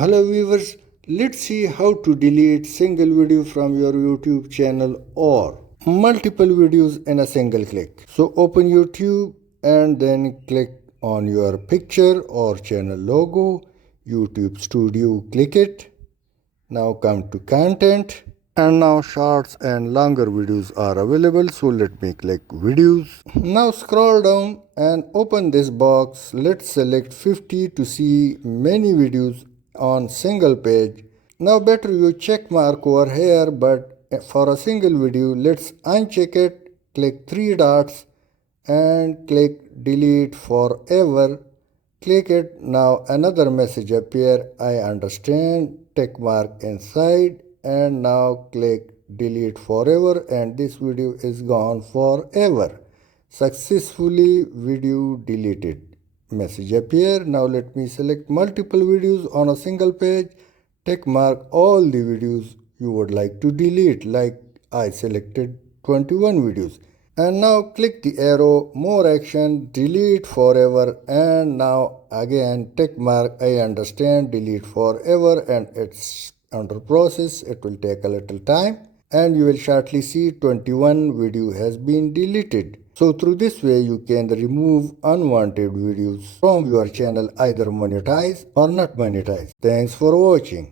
Hello viewers, let's see how to delete single video from your YouTube channel or multiple videos in a single click. So open YouTube and then click on your picture or channel logo, YouTube Studio, click it. Now come to content and now shorts and longer videos are available, so let me click videos. Now scroll down and open this box. Let's select 50 to see many videos on single page. Now better you check mark over here, but for a single video let's uncheck it, click three dots and click delete forever. Click it. Now another message appear, I understand, tick mark inside, and now click delete forever and this video is gone forever. Successfully video deleted. Message appear. Now let me select multiple videos on a single page. Tick mark all the videos you would like to delete, like I selected 21 videos. And now click the arrow, more action, delete forever, and now again tick mark, I understand, delete forever, and it's under process. It will take a little time and you will shortly see 21 video has been deleted. So through this way you can remove unwanted videos from your channel, either monetize or not monetize. Thanks for watching.